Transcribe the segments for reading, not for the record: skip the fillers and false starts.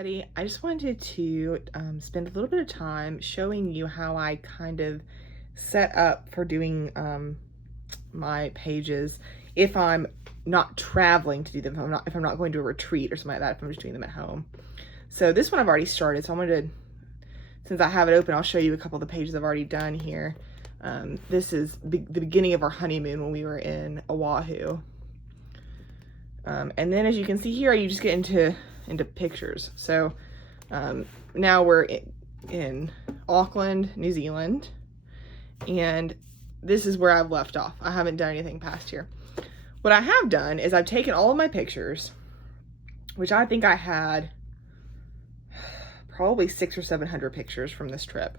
everybody. I just wanted to spend a little bit of time showing you how I kind of set up for doing my pages if I'm not traveling to do them, if I'm not going to a retreat or something like that, if I'm just doing them at home. So this one I've already started, so I'm going to, since I have it open, I'll show you a couple of the pages I've already done here. This is the beginning of our honeymoon when we were in Oahu. And then as you can see here, you just get into pictures. So now we're in Auckland, New Zealand, and this is where I've left off. I haven't done anything past here. What I have done is I've taken all of my pictures, which I think I had probably 600 or 700 pictures from this trip.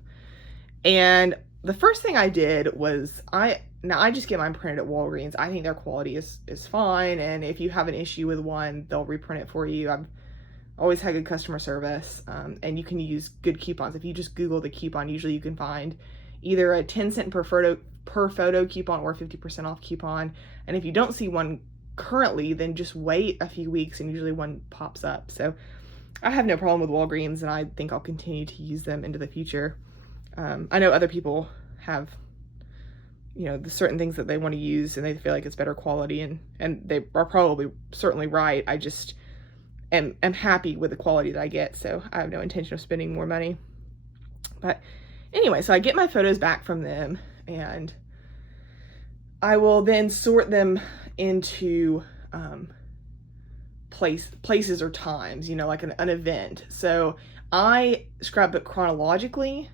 And the first thing I did was I just get mine printed at Walgreens. I think their quality is fine, and if you have an issue with one, they'll reprint it for you. I've always had good customer service, and you can use good coupons. If you just Google the coupon, usually you can find either a 10-cent per photo coupon or a 50% off coupon. And if you don't see one currently, then just wait a few weeks and usually one pops up. So I have no problem with Walgreens, and I think I'll continue to use them into the future. I know other people have, you know, the certain things that they want to use and they feel like it's better quality, and they are probably certainly right. I just am happy with the quality that I get, so I have no intention of spending more money. But anyway, so I get my photos back from them, and I will then sort them into places or times, you know, like an event. So I scrapbook chronologically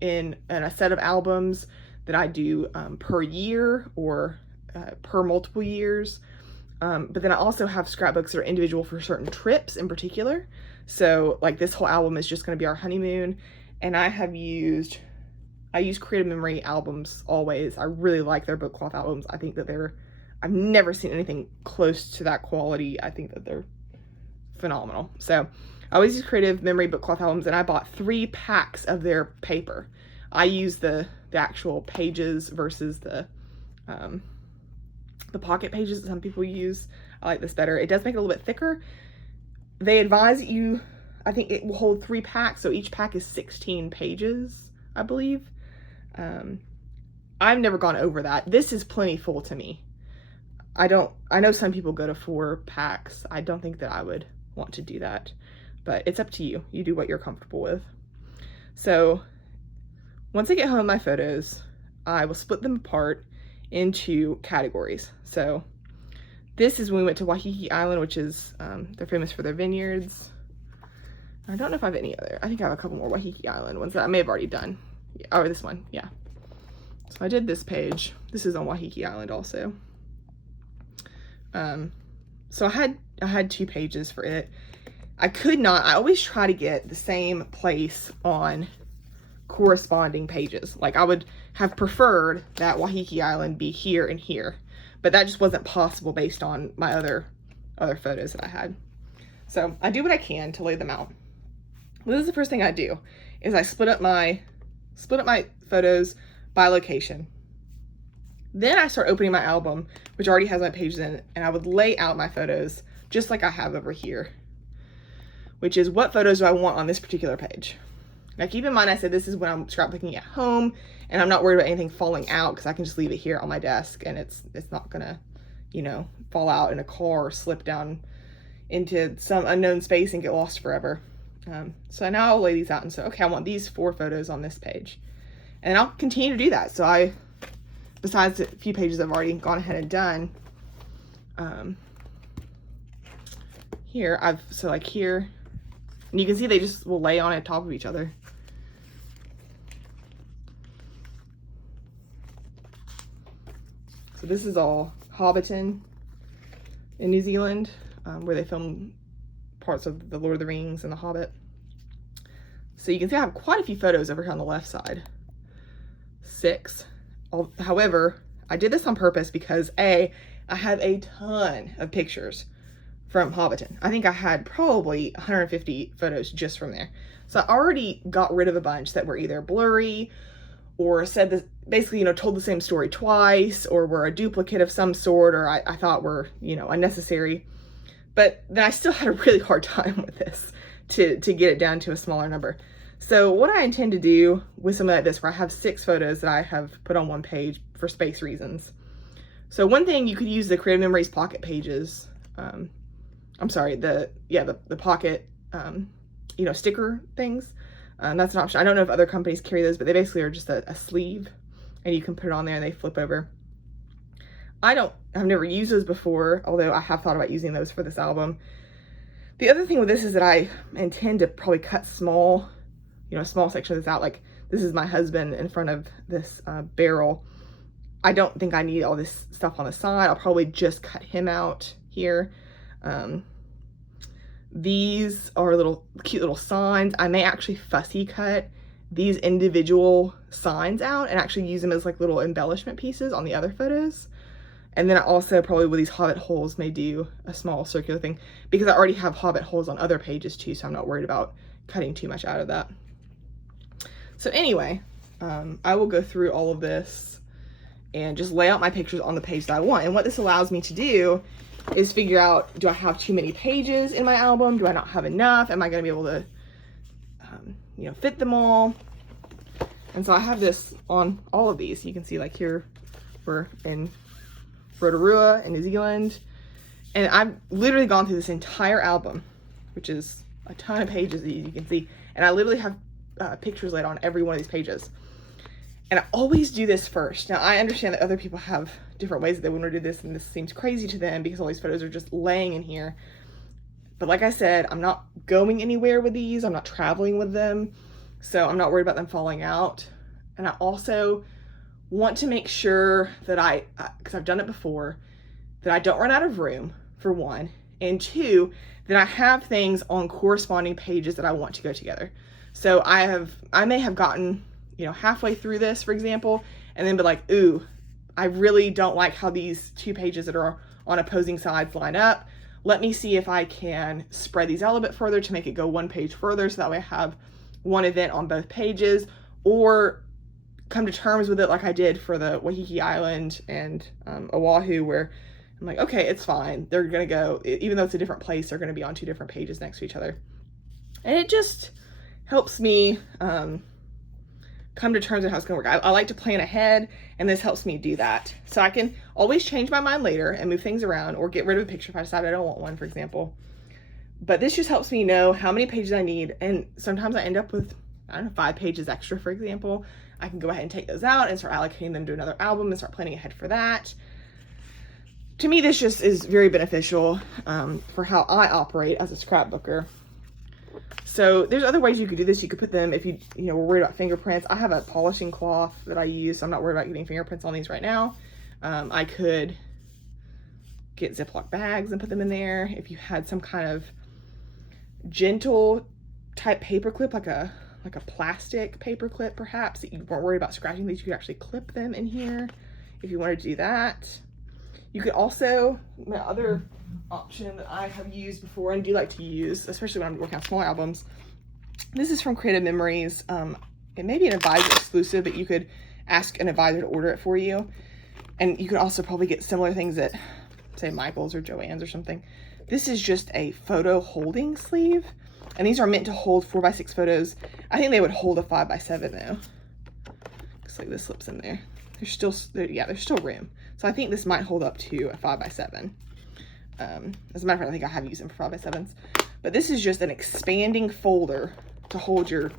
in a set of albums that I do per year or per multiple years. But then I also have scrapbooks that are individual for certain trips in particular. So like this whole album is just going to be our honeymoon, and I use Creative Memory albums always. I really like their book cloth albums. I think that I've never seen anything close to that quality. I think that they're phenomenal. So I always use Creative Memory book cloth albums, and I bought 3 packs of their paper. I use the actual pages versus the pocket pages that some people use. I like this better. It does make it a little bit thicker. They advise you, I think it will hold 3 packs, so each pack is 16 pages, I believe. I've never gone over that. This is plenty full to me. I know some people go to 4 packs. I don't think that I would want to do that, but it's up to you. You do what you're comfortable with. So once I get home my photos, I will split them apart into categories. So this is when we went to Waiheke Island, which is, they're famous for their vineyards. I don't know if I have any other. I think I have a couple more Waiheke Island ones that I may have already done. Yeah, or this one, yeah. So I did this page. This is on Waiheke Island also. So I had 2 pages for it. I always try to get the same place on corresponding pages. Like I would have preferred that Waiheke Island be here and here, but that just wasn't possible based on my other photos that I had. So I do what I can to lay them out. Well, this is the first thing I do, is I split up my photos by location. Then I start opening my album, which already has my pages in it, and I would lay out my photos just like I have over here, which is what photos do I want on this particular page. Now keep in mind, I said this is when I'm scrapbooking at home, and I'm not worried about anything falling out because I can just leave it here on my desk, and it's not gonna, you know, fall out in a car or slip down into some unknown space and get lost forever. So now I'll lay these out and say, okay, I want these 4 photos on this page, and I'll continue to do that. So besides a few pages I've already gone ahead and done, here, and you can see they just will lay on top of each other. So this is all Hobbiton in New Zealand, where they filmed parts of The Lord of the Rings and The Hobbit. So you can see I have quite a few photos over here on the left side. 6. However, I did this on purpose because I have a ton of pictures from Hobbiton. I think I had probably 150 photos just from there. So I already got rid of a bunch that were either blurry or said this, basically, you know, told the same story twice, or were a duplicate of some sort, or I thought were, you know, unnecessary. But then I still had a really hard time with this to get it down to a smaller number. So what I intend to do with something like this, where I have 6 photos that I have put on one page for space reasons. So one thing, you could use the Creative Memories pocket pages. I'm sorry, the pocket, you know, sticker things. That's an option. I don't know if other companies carry those, but they basically are just a sleeve, and you can put it on there and they flip over. I've never used those before, although I have thought about using those for this album. The other thing with this is that I intend to probably cut small, you know, a small section of this out. Like, this is my husband in front of this barrel. I don't think I need all this stuff on the side. I'll probably just cut him out here. These are cute little signs. I may actually fussy cut these individual signs out and actually use them as like little embellishment pieces on the other photos. And then I also probably with these hobbit holes may do a small circular thing, because I already have hobbit holes on other pages too, so I'm not worried about cutting too much out of that. So anyway, I will go through all of this and just lay out my pictures on the page that I want. And what this allows me to do is figure out, do I have too many pages in my album? Do I not have enough? Am I going to be able to, you know, fit them all? And so I have this on all of these. You can see, like, here we're in Rotorua in New Zealand. And I've literally gone through this entire album, which is a ton of pages that you can see. And I literally have pictures laid on every one of these pages. And I always do this first. Now, I understand that other people have different ways that they want to do this, and this seems crazy to them because all these photos are just laying in here. But like I said, I'm not going anywhere with these. I'm not traveling with them. So I'm not worried about them falling out. And I also want to make sure that because I've done it before, that I don't run out of room, for one. And two, that I have things on corresponding pages that I want to go together. So I may have gotten, you know, halfway through this, for example, and then be like, ooh, I really don't like how these 2 pages that are on opposing sides line up. Let me see if I can spread these out a little bit further to make it go 1 page further, so that way I have one event on both pages, or come to terms with it like I did for the Waiheke Island and Oahu, where I'm like, okay, it's fine. They're gonna go, even though it's a different place, they're gonna be on 2 different pages next to each other. And it just helps me come to terms with how it's gonna work. I like to plan ahead, and this helps me do that. So I can always change my mind later and move things around, or get rid of a picture if I decide I don't want one, for example. But this just helps me know how many pages I need, and sometimes I end up with, I don't know, 5 pages extra, for example. I can go ahead and take those out and start allocating them to another album and start planning ahead for that. To me, this just is very beneficial for how I operate as a scrapbooker. So there's other ways you could do this. You could put them, if you were worried about fingerprints. I have a polishing cloth that I use, so I'm not worried about getting fingerprints on these right now. I could get Ziploc bags and put them in there. If you had some kind of gentle type paper clip, like a plastic paper clip perhaps, that you weren't worried about scratching these, you could actually clip them in here if you wanted to do that. You could also, my other option that I have used before and do like to use, especially when I'm working on smaller albums, this is from Creative Memories. It may be an advisor exclusive, but you could ask an advisor to order it for you. And you could also probably get similar things at, say, Michael's or Joann's or something. This is just a photo holding sleeve, and these are meant to hold 4x6 photos. I think they would hold a 5x7 though. Looks like this slips in there. There's still room. So I think this might hold up to a 5x7. As a matter of fact, I think I have used them for 5x7s. But this is just an expanding folder to hold your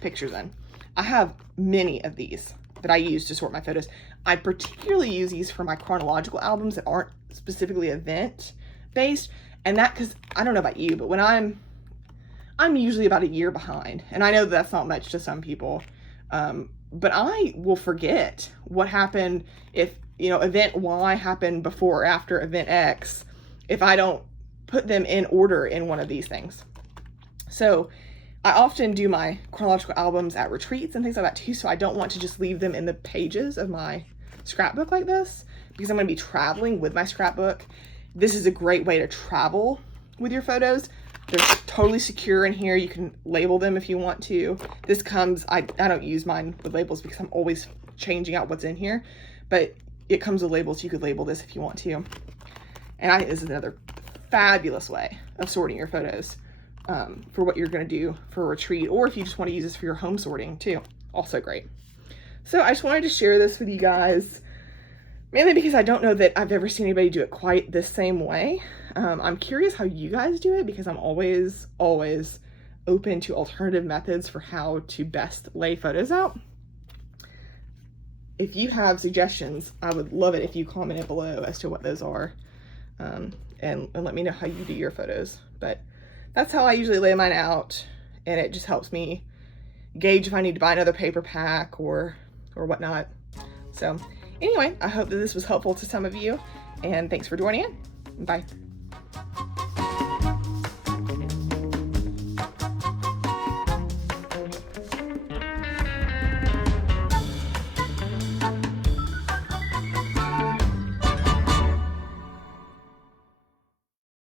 pictures in. I have many of these that I use to sort my photos. I particularly use these for my chronological albums that aren't specifically event based. And that, because I don't know about you, but when I'm usually about a year behind. And I know that's not much to some people. But I will forget what happened if, event Y happened before or after event X, if I don't put them in order in one of these things. So I often do my chronological albums at retreats and things like that too, so I don't want to just leave them in the pages of my scrapbook like this, because I'm going to be traveling with my scrapbook. This is a great way to travel with your photos. They're totally secure in here. You can label them if you want to. This comes, I don't use mine with labels because I'm always changing out what's in here, but it comes with labels. You could label this if you want to. And I think this is another fabulous way of sorting your photos for what you're going to do for a retreat, or if you just want to use this for your home sorting too. Also great. So I just wanted to share this with you guys, mainly because I don't know that I've ever seen anybody do it quite the same way. I'm curious how you guys do it, because I'm always open to alternative methods for how to best lay photos out. If you have suggestions, I would love it if you commented below as to what those are, and let me know how you do your photos. But that's how I usually lay mine out, and it just helps me gauge if I need to buy another paper pack or whatnot. So anyway, I hope that this was helpful to some of you, and thanks for joining in. Bye.